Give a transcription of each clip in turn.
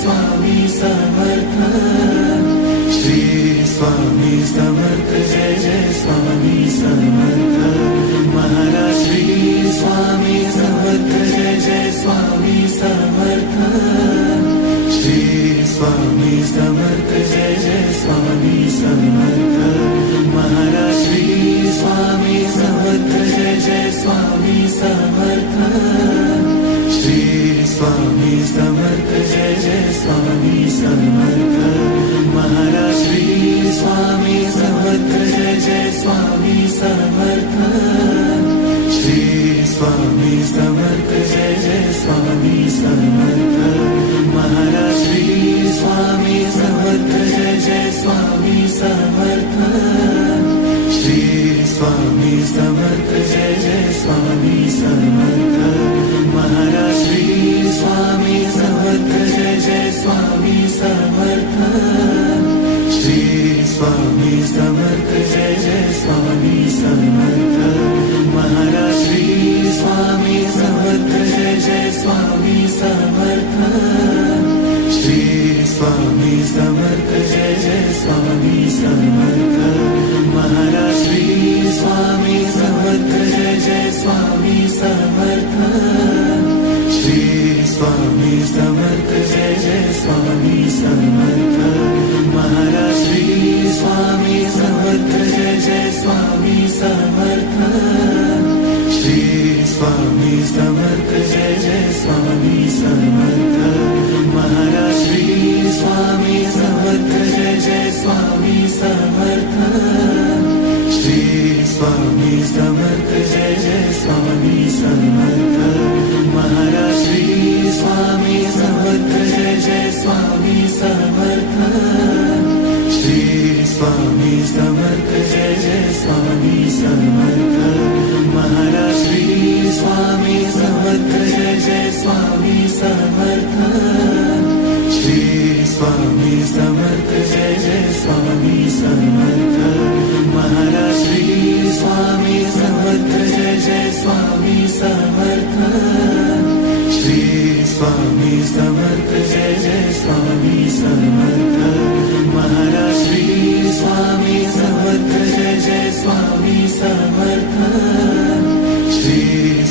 Swami Samarth, Shri Swami Samarth Jai Jai Swami Samarth, Maharaj Shri Swami Samarth Jai Jai Swami Samarth, Shri Swami Samarth Jai Jai Swami Samarth, Maharaj Shri Swami Samarth Jai Jai Swami Samarth, Shri Swami Samarth Jai Jai Swami Samarth, Maharaj Shri Swami Samarth Jai Jai Swami Samarth, Shri Swami Samarth Jai Jai Swami Samarth, Maharaj Shri Swami Samarth Jai Jai Swami Samarth, Shri Swami Samarth Jai Jai Swami Samarth, Maharaj Shri Swami Samarth Jai Jai Swami Samarth, Shri Swami Samarth Jai Jai Swami Samarth, Maharaj Shri Swami Samarth Jai Jai Swami Samarth, Shri Swami Samarth Jai Jai Swami Samarth, Maharaj Shri Swami Samarth Jai Jai Swami Samarth, Shri Swami Samarth Jai Jai Swami Samarth, Maharaj Shri Swami Samarth Jai Jai Swami Samarth, Shri Swami Samarth Jai Jai Swami Samarth, Maharaj Shri Swami Samarth Jai Jai Swami Samarth, Shri Swami Samarth Jai Jai Swami Samarth, Maharaj Shri Swami Samarth Jai Jai Swami Samarth, Shri Swami Samarth Jai Jai Swami Samarth, Maharaj Shri Swami Samarth Jai Jai Swami Samarth, Shri Swami Samarth Jai Jai Swami Samarth, Maharaj Shri Swami Samarth Jai Jai Swami Samarth, Shri Swami Samarth Jai Jai Swami Samarth, Maharaj Shri Swami Samarth Jai Jai Swami Samarth, Shri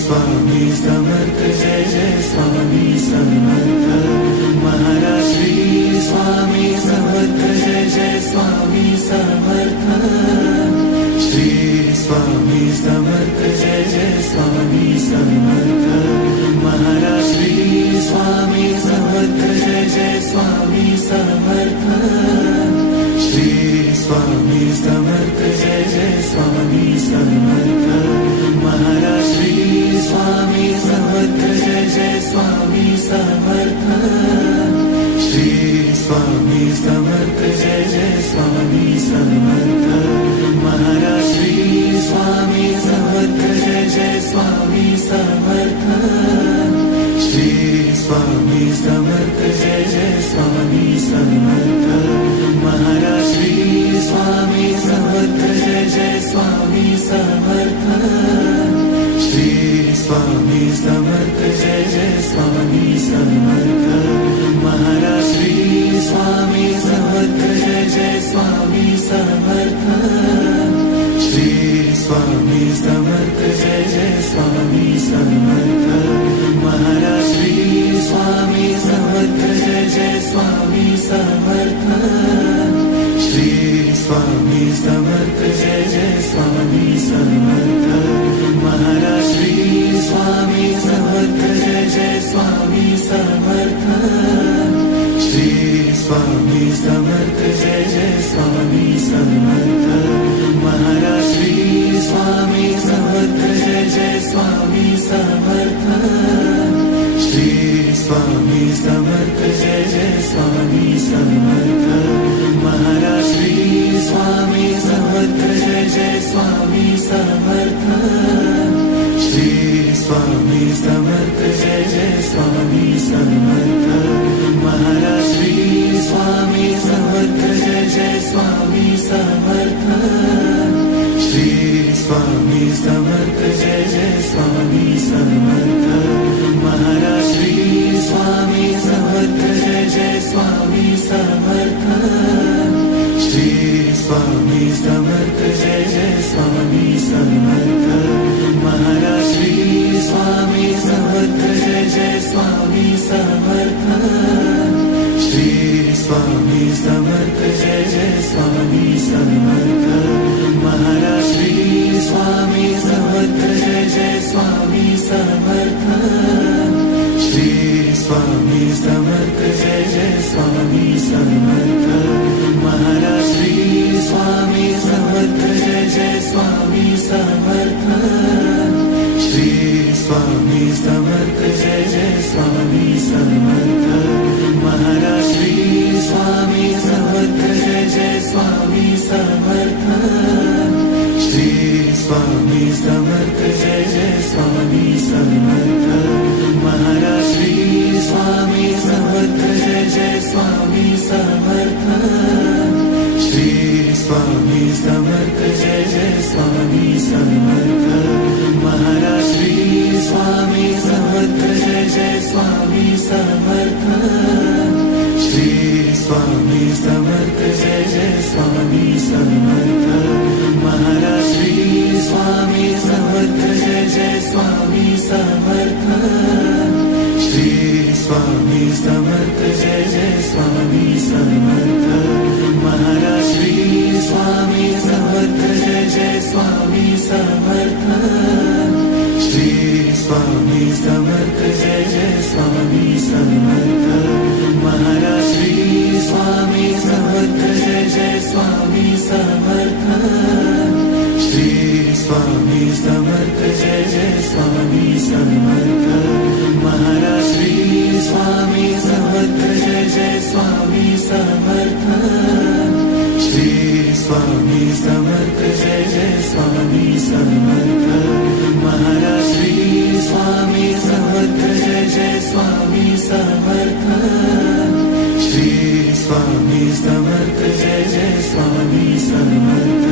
Swami Samarth Jai Jai Swami Samarth, Maharaj Shri Swami Samarth Jai Jai Swami Samarth, Shri Swami Samarth Jai Jai Swami Samarth, Maharaj Shri Swami Samarth Jai Jai Swami Samarth, Shri Swami Samarth Jai Jai Swami Samarth, Maharaj Shri Swami Samarth Jai Jai Swami Samarth, Shri Swami Samarth Jai Jai Swami Samarth, Maharaj Shri Swami Samarth Jai Jai Swami Samarth, Shri Swami Samarth Jai Jai Swami Samarth, Maharaj Shri Swami Samarth Jai Jai Swami Samarth, Shri Swami Samarth Jai Jai Swami Samarth, Maharaj Shri Swami Samarth Jai Jai Swami Samarth, Shri Swami Samarth Jai Jai Swami Samarth, Maharaj Shri Swami Samarth Jai Jai Swami Samarth, Shri Swami Samarth Jai Jai Swami Samarth, Maharaj Shri Swami Samarth Jai Jai Swami Samarth, Shri Swami Samarth Jai Jai Swami Samarth, Maharaj Shri Swami Samarth Jai Jai Swami Samarth, Shri Swami Samarth Jai Jai Swami Samarth, Maharaj Shri Swami Samarth Jai Jai Swami Samarth, Shri Swami Samarth Jai Jai Swami Samarth, Maharaj Shri Swami Samarth Jai Jai Swami Samarth, Shri Swami Samarth Jai Jai Swami Samarth, Maharaj Shri Swami Samarth Jai Jai Swami Samarth, Shri Swami Samarth Jai Jai Swami Samarth, Maharaj Shri Swami Samarth Jai Jai Swami Samarth, Shri Swami Samarth Jai Jai Swami Samarth, Maharaj Shri Swami Samarth Jai Jai Swami Samarth, Shri Swami Samarth Jai Jai Swami Samarth, Maharaj Shri Swami Samarth Jai Jai Swami Samarth, Shri Swami Samarth Jai Jai Swami Samarth, Maharaj Shri Swami Samarth Jai Jai Swami Samarth, Shri Swami Samarth Jai Jai Swami Samarth, Maharaj Shri Swami Samarth Jai Jai Swami Samarth, Shri Swami Samarth Jai Jai Swami Samarth, Maharaj Shri Swami Samarth Jai Jai Swami Samarth, Shri Swami Samarth Jai Jai Swami Samarth, Maharaj Shri Swami Samarth Jai Jai Swami Samarth, Shri Swami Samarth Jai Jai Swami Samarth, Maharaj Shri Swami Samarth Jai Jai Swami Samarth, Shri Swami Samarth Jai Jai Swami Samarth, Maharaj Shri Swami Samarth Jai Jai Swami Samarth, Shri Swami Samarth Jai Jai Swami Samarth, Maharaj Shri Swami Samarth Jai Jai Swami Samarth, Shri Swami Samarth Jai Jai Swami Samarth, Maharaj Shri Swami Samarth Jai Jai Swami Samarth, Shri Swami Samarth Jai Jai Swami Samarth,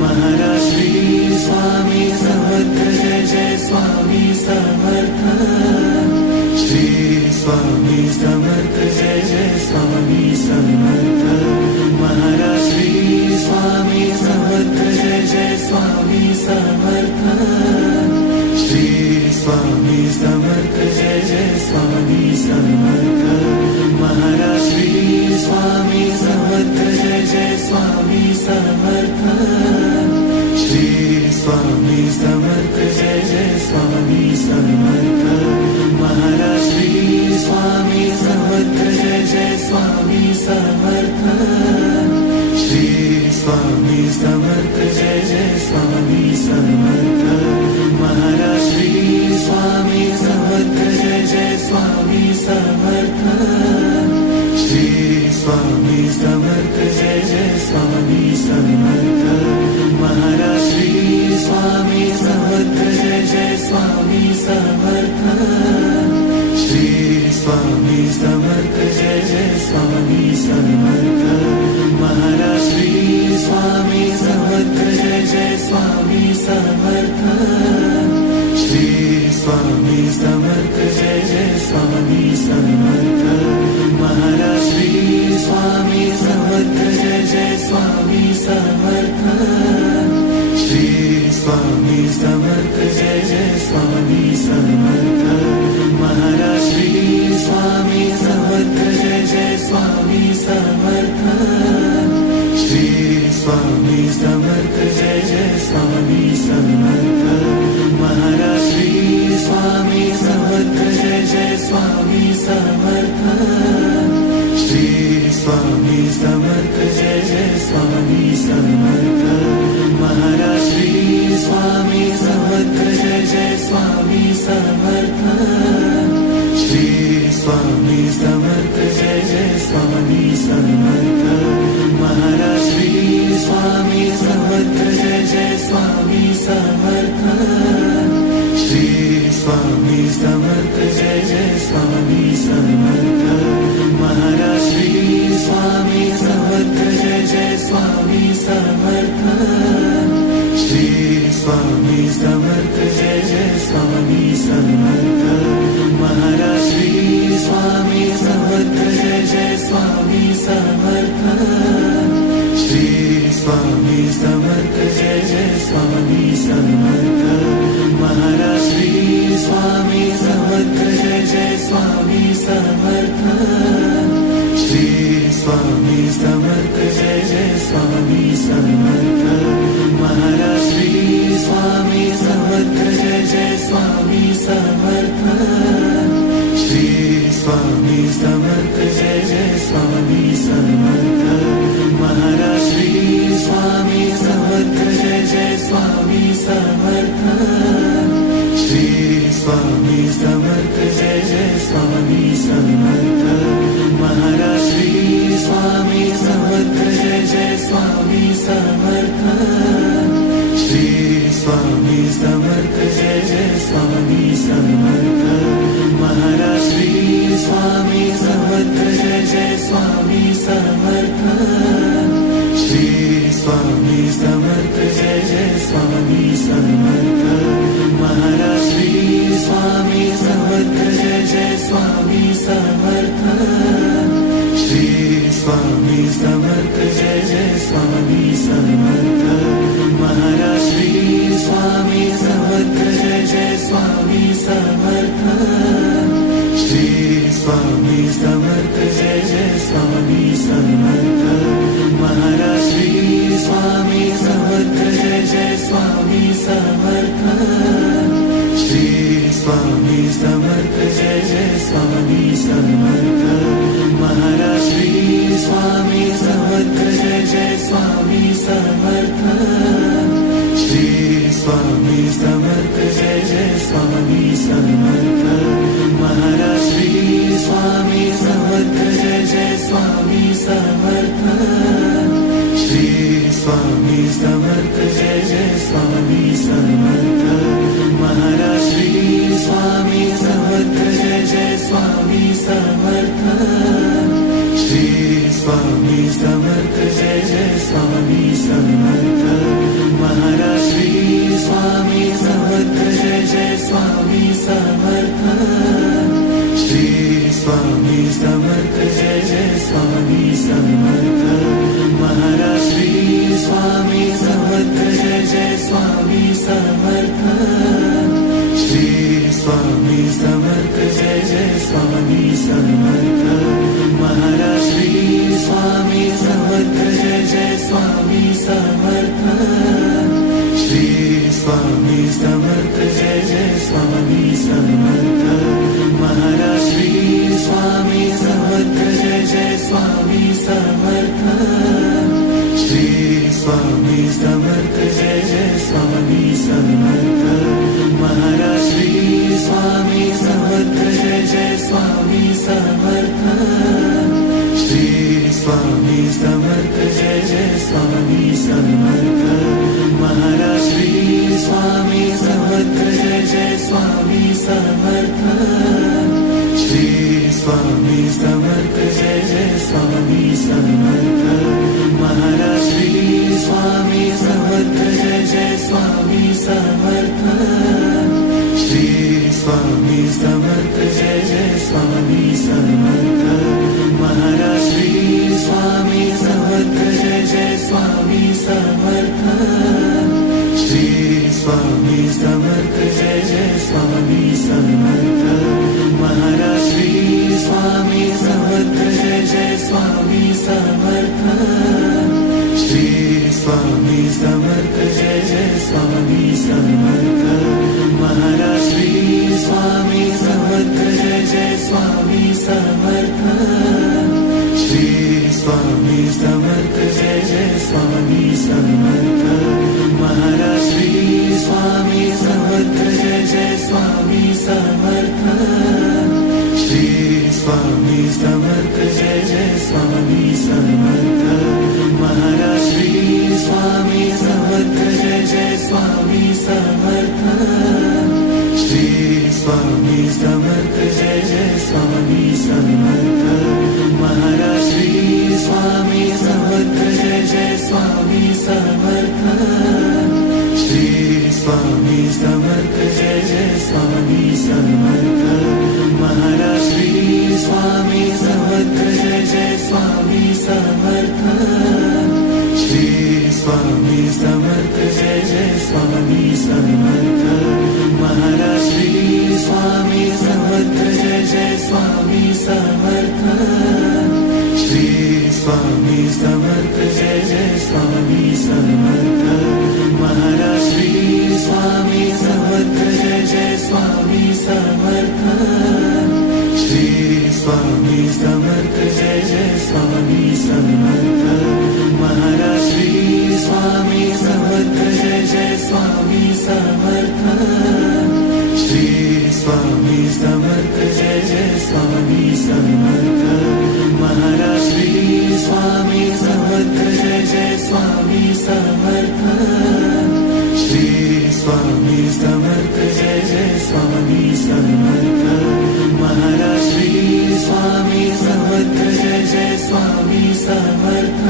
Maharaj Shri Swami Samarth Jai Jai Swami Samarth, Shri Swami Samarth Jai Jai Swami Samarth, Maharaj Shri Swami Samarth Jai Jai Swami Samarth, Shri Swami Samarth Jai Jai Swami Samarth, Maharaj Shri Swami Samarth Jai Jai Swami Samarth, Shri Swami Samarth Jai Jai Swami Samarth, Maharaj Shri Swami Samarth Jai Jai Swami Samarth, Shri Swami Samarth Jai Jai Swami Samarth, Maharaj Shri Swami Samarth Jai Jai Swami Samarth, Shri Swami Samarth Jai Jai Swami Samarth, Maharaj Shri Swami Samarth Jai Jai Swami Samarth, Shri Swami Samarth Jai Jai Swami Samarth, Maharaj Shri Swami Samarth Jai Jai Swami Samarth, Shri Swami Samarth Jai Jai Swami Samarth, Maharaj Shri Swami Samarth Jai Jai Swami Samarth, Shri Swami Samarth Jai Jai Swami Samarth, Maharaj Shri Swami Samarth Jai Jai Swami Samarth, Shri Swami Samarth Jai Jai Swami Samarth, Maharaj Shri Swami Samarth Jai Jai Swami Samarth, Shri Swami Samarth Jai Jai Swami Samarth, Maharaj Shri Swami Samarth Jai Jai Swami Samarth, Shri Swami Samarth Jai Jai Swami Samarth, Maharaj Shri Swami Samarth Jai Jai Swami Samarth, Shri Swami Samarth Jai Jai Swami Samarth, Maharaj Shri Swami Samarth Jai Jai Swami Samarth, Shri Swami Samarth Jai Jai Swami Samarth, Maharaj Shri Swami Samarth Jai Jai Swami Samarth, Shri Swami Samarth Jai Jai Swami Samarth, Maharaj Shri Swami Samarth Jai Jai Swami Samarth, Shri Swami Samarth Jai Jai Swami Samarth, Maharaj Shri Swami Samarth Jai Jai Swami Samarth, Shri Swami Samarth Jai Jai Swami Samarth, Maharaj Shri Swami Samarth Jai Jai Swami Samarth, Shri Swami Samarth Jai Jai Swami Samarth, Maharaj Shri Swami Samarth Jai Jai Swami Samarth, Shri Swami Samarth Jai Jai Swami Samarth, Maharaj Shri Swami Samarth Jai Jai Swami Samarth, Shri Swami Samarth Jai Jai Swami Samarth, Maharaj Shri Swami Samarth Jai Jai Swami Samarth, Shri Swami Samarth Jai Jai Swami Samarth, Maharaj Shri Swami Samarth Jai Jai Swami Samarth, Shri Swami Samarth Jai Jai Swami Samarth, Maharaj Shri Swami Samarth Jai Jai Swami Samarth, Shri Swami Samarth Jai Jai Swami Samarth, Maharaj Shri Swami Samarth Jai Jai Swami Samarth, Shri Swami Samarth Jai Jai Swami Samarth, Maharaj Shri Swami Samarth Jai Jai Swami Samarth, Shri Swami Samarth Jai Jai Swami Samarth, Maharaj Shri Swami Samarth Jai Jai Swami Samarth, Shri Swami Samarth Jai Jai Swami Samarth, Maharaj Shri Swami Samarth Jai Jai Swami Samarth, Shri Swami Samarth Jai Jai Swami Samarth, Maharaj Shri Swami Samarth Jai Jai Swami Samarth, Shri Swami Samarth Jai Jai Swami Samarth, Maharaj Shri Swami Samarth Jai Jai Swami Samarth, Shri Swami Samarth Jai Jai Swami Samarth, Maharaj Shri Swami Samarth Jai Jai Swami Samarth, Shri Swami Samarth Jai Jai Swami Samarth, Maharaj Shri Swami Samarth Jai Jai Swami Samarth, Shri Swami Samarth Jai Jai Swami Samarth, Maharaj Shri Swami Samarth Jai Jai Swami Samarth, Shri Swami Samarth Jai Jai Swami Samarth, Maharaj Shri Swami Samarth Jai Jai Swami Samarth, Shri Swami Samarth Jai Jai Swami Samarth, Maharaj Shri Swami Samarth Jai Jai Swami Samarth, Shri Swami Samarth Jai Jai Swami Samarth, Maharaj Shri Swami Samarth Jai Jai Swami Samarth, Shri Swami Samarth Jai Jai Swami Samarth, Maharaj Shri Swami Samarth Jai Jai Swami Samarth, Shri Swami Samarth Jai Jai Swami Samarth, Maharaj Shri Swami Samarth Jai Jai Swami Samarth, Shri Swami Samarth Jai Jai Swami Samarth, Maharaj Shri Swami Samarth Jai Jai Swami Samarth, Shri Swami Samarth Jai Jai Swami Samarth, Maharaj Shri Swami Samarth Jai Jai Swami Samarth, Shri Swami Samarth Jai Jai Swami Samarth, Maharaj Shri Swami Samarth Jai Jai Swami Samarth. Shri Swami Samarth Jai Jai Swami Samarth. Maharaj Shri Swami Samarth Jai Jai Swami Samarth. Shri Swami Samarth Jai Jai Swami Samarth. Maharaj Shri Swami Samarth Jai Jai Swami Samarth. Shri Swami Samarth Jai Jai Swami Samarth. Maharaj Shri Swami Samarth Jai Jai Swami Samarth. Shri Swami Samarth Jai Jai Swami Samarth. Maharaj Shri Swami Samarth Jai Jai Swami Samarth. Shri Swami Samarth Jai Jai Swami Samarth. Maharaj Shri Swami Samarth Jai Jai Swami Samarth.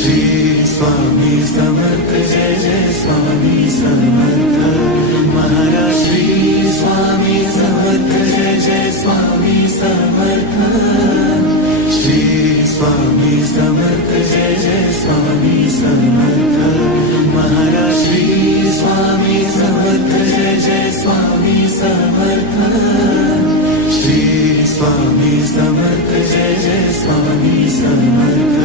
Shri Swami Samarth Jai Jai Swami Samarth. Maharaj Shri Swami Samarth Jai Jai Swami Samarth. Shri Swami Samarth Jai Jai Swami Samarth. Maharaj Shri Swami Samarth Jai Jai Swami Samarth. Shri Swami Samarth Jai Jai Swami Samarth.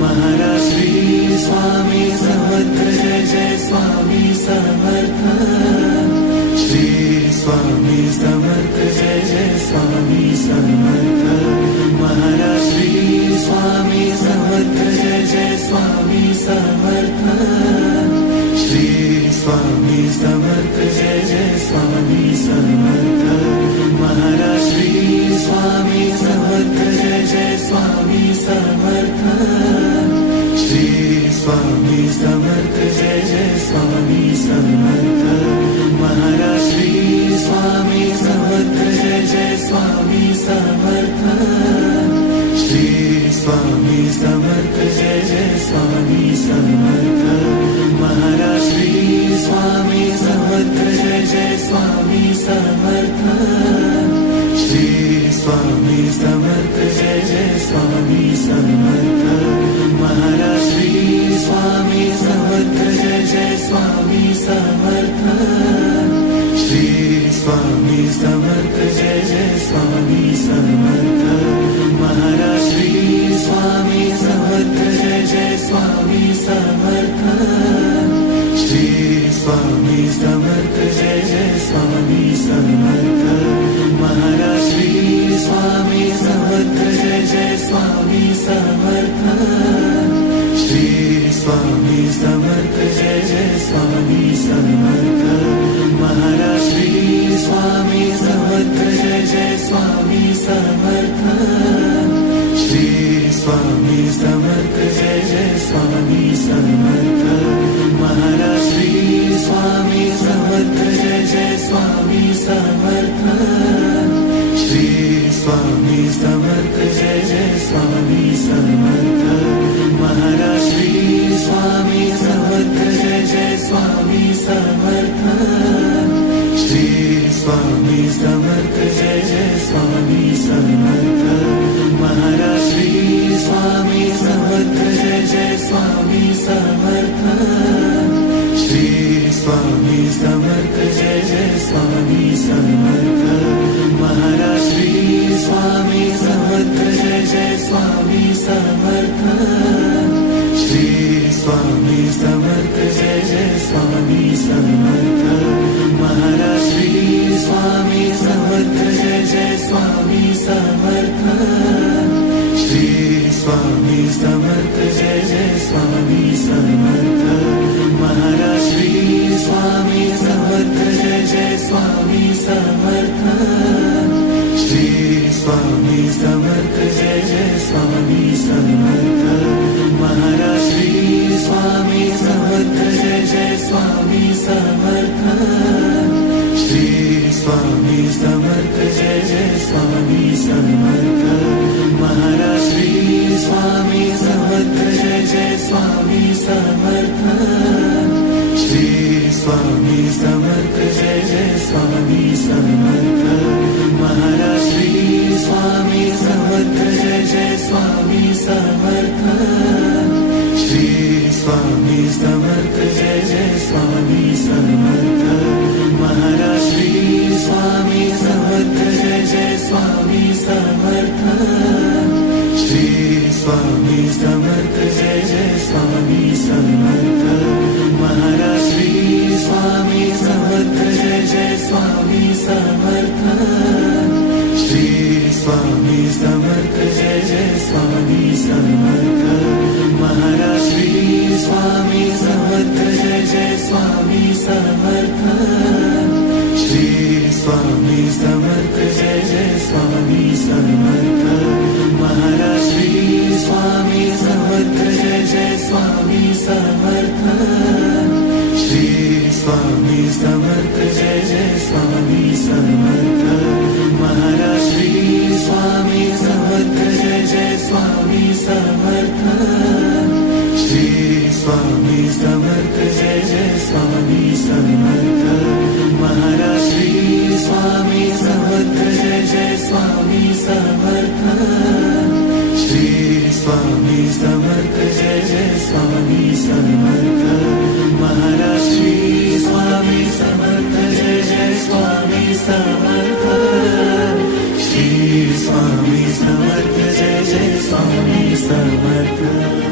Maharaj Shri Swami Samarth Jai Jai Swami Samarth. Shri Swami Samarth Jai Jai Swami Samarth. Maharaj Shri Swami Samarth Jai Jai Swami Samarth. Shri Swami Samarth Jai Jai Swami Samarth. Maharaj Shri Swami Samarth Jai Jai Swami Samarth. Shri Swami Samarth Jai Jai Swami Samarth. Maharaj Shri Swami Samarth Jai Jai Swami Samarth. Shri Swami Samarth Jai Jai Swami Samarth. Maharaj Shri Swami Samarth Jai Jai Swami Samarth. Shri Swami Samarth Jai Jai Swami Samarth. Maharaj Shri Swami Samarth Jai Jai Swami Samarth. Shri Swami Samarth Jai Jai Swami Samarth. Maharaj Shri Swami Samarth Jai Jai Swami Samarth. Shri Swami Samarth Jai Jai Swami Samarth. Maharaj Shri Swami Samarth Jai Jai Swami Samarth. Shri Swami Samarth Jai Jai Swami Samarth. Maharaj Shri Swami Samarth Jai Jai Swami Samarth. Shri Swami Samarth Jai Jai Swami Samarth. Maharaj Shri Swami Samarth Jai Jai Swami Samarth. Shri Swami Samarth Jai Jai Swami Samarth. Maharaj Shri Swami Samarth Jai Jai Swami Samarth. Shri Swami Samarth Jai Jai Swami Samarth. Maharaj Shri Swami Samarth Jai Jai Swami Samarth. Shri Swami Samarth Jai Jai Swami Samarth. Maharaj Shri Swami Samarth Jai Jai Swami Samarth. Shri Swami Samarth Jai Jai Swami Samarth. Maharaj Shri Swami Samarth Jai Jai Swami Samarth. Shri Swami Samarth Jai Jai Swami Samarth. Maharaj Shri Swami Samarth Jai Jai Swami Samarth. Shri Swami Samarth Jai Jai Swami Samarth. Maharaj Shri Swami Samarth Jai Jai Swami Samarth. Shri Swami Samarth Jai Jai Swami Samarth. Maharaj Shri Swami Samarth Jai Jai Swami Samarth. Shri Swami Samarth Jai Jai Swami Samarth. Maharaj Shri Swami Samarth Jai Swami Samarth. Shri Swami Samarth Jai Jai Swami Samarth. Maharaj Shri Swami Samarth Jai Jai Swami Samarth. Shri Swami Samarth Jai Jai Swami Samarth. Maharaj Shri Swami Samarth Jai Jai Swami Samarth. Shri Swami Samarth Jai Jai Swami Samarth. Maharaj Shri Swami Samarth Jai Jai Swami Samarth. Shri Swami Samarth Jai Jai Swami Samarth. Maharaj Shri Swami Samarth Jai Jai Swami Samarth. Shri Swami Samarth Jai Jai Swami Samarth. Maharaj Shri Swami Samarth Jai Jai Swami Samarth. Shri Swami Samarth Jai Jai Swami Samarth. Maharaj Shri Swami Samarth Jai Jai Swami Samarth. Shri Swami Samarth Jai Jai Swami Samarth. Maharaj Shri Swami Samarth Jai Jai Swami Samarth. Shri Swami Samarth Jai Jai Swami Samarth.